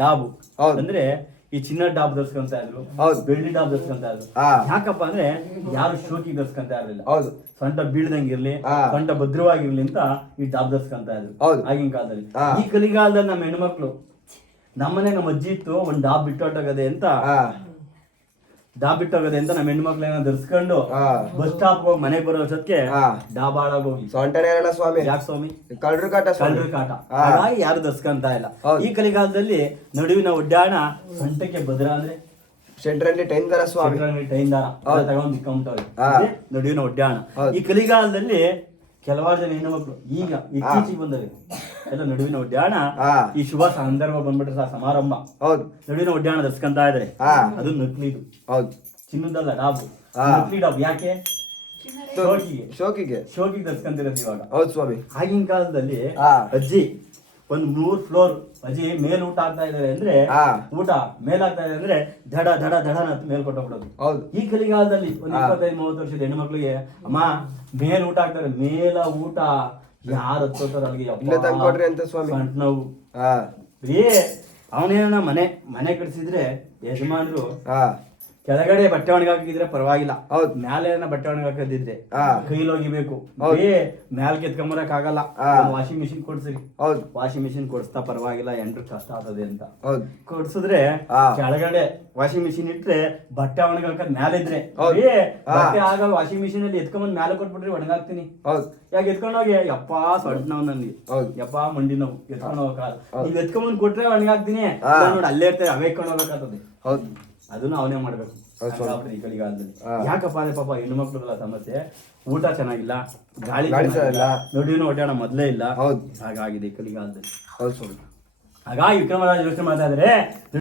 ಡಾಬು ಹೌದು. ಅಂದ್ರೆ ಈ ಚಿನ್ನ ಡಾಬ್ ಧರಿಸ್ಕೊಂತ ಇದ್ರು, ಹೌದು. ಬೆಳ್ಳಿ ಡಾಬ್ ಧರಿಸ್ಕೊಂತ ಇದ್ರು. ಹಾ. ಯಾಕಪ್ಪ ಅಂದ್ರೆ ಯಾರು ಶೋಕಿ ಧರಿಸ್ಕೊಂತ ಇರಲಿಲ್ಲ. ಹೌದು. ಸೊಂಟ ಬೀಳ್ದಂಗಿರ್ಲಿ, ಹಾ. ಸೊಂಟ ಭದ್ರವಾಗಿರ್ಲಿ ಅಂತ ಈ ಡಾಬ್ ಧರಿಸ್ಕೊಂತ ಇದ್ರು ಹೌದು. ಆಗಿನ ಕಾಲದಲ್ಲಿ. ಹಾ. ಈ ಕಲಿಗಾಲದಲ್ಲಿ ನಮ್ಮ ಹೆಣ್ಮಕ್ಳು ನಮ್ಮನೆ ನಮ್ಮ ಅಜ್ಜಿ ಇತ್ತು ಒಂದ್ ಡಾಬ್ ಬಿಟ್ಟೋಟಗದೆ ಅಂತ ಡಾಬ್ ಬಿಟ್ಟೋಗದೆ ಅಂತ ನಮ್ಮ ಹೆಣ್ಮಕ್ಳು ಏನೋ ಧರಿಸ್ಕೊಂಡು ಬಸ್ ಸ್ಟಾಪ್ ಹೋಗಿ ಮನೆಗೆ ಬರೋ ವರ್ಷಕ್ಕೆ ಡಾಬ್ ಹಾಳಾಗೋಗಿ ಸೊಂಟನೇ ಇರಲ್ಲ ಸ್ವಾಮಿ. ಯಾಕೆ ಸ್ವಾಮಿ? ಕಳ್ರ ಕಾಟ ಕಳ್ಳರ ಕಾಟ. ಹಾಗಾಗಿ ಯಾರು ಧರಿಸ್ಕೊಂತ ಇಲ್ಲ. ಈ ಕಲಿಗಾಲದಲ್ಲಿ ನಡುವಿನ ಒಡ್ಡಾಣ ಸೊಂಟಕ್ಕೆ ಭದ್ರ ಅಂದ್ರೆ ಸೆಂಟ್ರಲ್ಲಿ ಟೈಮ್ ದಾರ ಸ್ವಾಮಿ. ಟೈನ್ ದಾರ ತಗೊಂಡು ನಿಕ್ಕೊಂಬಿಟ್ಟವ್ರೆ ನಡುವಿನ ಒಡ್ಡಾಣ. ಈ ಕಲಿಗಾಲದಲ್ಲಿ ಕೆಲವಾರು ಜನ ಹೆಣ್ಣುಮಕ್ಳು ಈಗ ಇತ್ತೀಚೆಗೆ ಬಂದವೆ ಎಲ್ಲ ನಡುವಿನ ಒಡ್ಡಾಣ. ಈ ಶುಭ ಸಂದರ್ಭ ಬಂದ್ಬಿಟ್ರೆ ಸಮಾರಂಭ ಹೌದು ನಡುವಿನ ಒಡ್ಡಾಣ ಧರಿಸ್ಕೊಂತ ಇದಾರೆ. ಅದು ನಕಲಿದು, ಹೌದು. ಚಿನ್ನದಲ್ಲ ಡಾಬು. ನಕಲಿ ಡಾಬು ಯಾಕೆ? ಶೋಕಿಗೆ ಧರಿಸ್ಕೊಂತಿರೋದು ಇವಾಗ. ಹೌದು ಸ್ವಾಮಿ. ಆಗಿನ ಕಾಲದಲ್ಲಿ ಅಜ್ಜಿ ಒಂದ್ 3 ಫ್ಲೋರ್ ಅಜ್ಜಿ ಮೇಲ್ ಊಟ ಆಗ್ತಾ ಇದಾರೆ ಅಂದ್ರೆ ಊಟ ಮೇಲ್ ಆಗ್ತಾ ಇದೆ ಅಂದ್ರೆ ದಡ ದಡ ದಡ ಮೇಲ್ ಕೊಟ್ಟೋಗ್ಬಿಡೋದು. ಹೌದು. ಈ ಕಲಿಗಾಲದಲ್ಲಿ ಒಂದ್ 25-30 ವರ್ಷದ ಹೆಣ್ಮಕ್ಳಿಗೆ ಅಮ್ಮ ಮೇಲ್ ಊಟ ಆಗ್ತಾರೆ, ಮೇಲ ಊಟ ಯಾರು ಹತ್ತೋತಾರ ಅಲ್ಲಿಗೆ ಅಂತ ಸ್ವಾಮಿ. ಸೊಂಟ ನೋವು ಅವನೇನ ಮನೆ ಕಟ್ಸಿದ್ರೆ ಯಜಮಾನ್ರು ಕೆಳಗಡೆ ಬಟ್ಟೆ ಒಣಗಾಕಿದ್ರೆ ಪರವಾಗಿಲ್ಲ, ಹೌದು. ಮ್ಯಾಲೆ ಬಟ್ಟೆ ಒಣಗಾಕದಿದ್ರೆ ಕೈಲಿ ಹೋಗಿಬೇಕು. ಮ್ಯಾಲ್ ಕೆತ್ಕೊಂಬರಕ್ ಆಗಲ್ಲ, ವಾಷಿಂಗ್ ಮಿಷಿನ್ ಕೊಡ್ಸ್ರಿ. ವಾಷಿಂಗ್ ಮಿಷಿನ್ ಕೊಡ್ಸ್ತಾ ಪರವಾಗಿಲ್ಲ, ಎಂಟ್ರು ಕಷ್ಟ ಆಗ್ತದೆ ಅಂತ ಕೊಡ್ಸಿದ್ರೆ ಕೆಳಗಡೆ ವಾಷಿಂಗ್ ಮಿಷಿನ್ ಇಟ್ರೆ ಬಟ್ಟೆ ಒಣಗಾಕದ್ ಮ್ಯಾಲಿದ್ರೆ ಬಟ್ಟೆ ಆಗ ವಾಷಿಂಗ್ ಮಿಷಿನ್ ಅಲ್ಲಿ ಎತ್ಕೊಂಬಂದ್ ಮ್ಯಾಲೆ ಕೊಟ್ಬಿಟ್ರಿ ಒಣಗಾಕ್ತೀನಿ. ಯಾಕೆ ಎತ್ಕೊಂಡೋಗಿ ಯಪ್ಪ ಸೊಂಟ ನೋವು ನನ್ಗೆ, ಯಪ್ಪ ಮಂಡಿ ನೋವು ಎತ್ಕೊಂಡು ಹೋಗಲ್ಲ, ನೀವ್ ಎತ್ಕೊಂಬಂದ್ ಕೊಟ್ರೆ ಒಣಗಾಕ್ತೀನಿ ನೋಡಿ ಅಲ್ಲೇ ಇರ್ತೇವೆ ಅವೇ ಎತ್ಕೊಂಡು ಹೋಗ್ಬೇಕಾಗ್ತದೆ. ಅದನ್ನ ಅವನೇ ಮಾಡ್ಬೇಕು ಈ ಕಲಿಗಾಲದಲ್ಲಿ. ಯಾಕಪ್ಪ ಅಂದ್ರೆ ಪಾಪ ಹೆಣ್ಮಕ್ಳು ಸಮಸ್ಯೆ, ಊಟ ಚೆನ್ನಾಗಿಲ್ಲ, ಗಾಳಿ ನಡುವಿನ ಒಡ್ಡಾಣ ಮೊದ್ಲೇ ಇಲ್ಲ, ಹಾಗಾಗಿದೆ ಈ ಕಲಿಗಾಲದಲ್ಲಿ. ಹಾಗಾಗಿ ವಿಕ್ರಮರಾಜ್ ಯೋಚನೆ ಮಾಡ್ತಾ ಇದ್ರೆ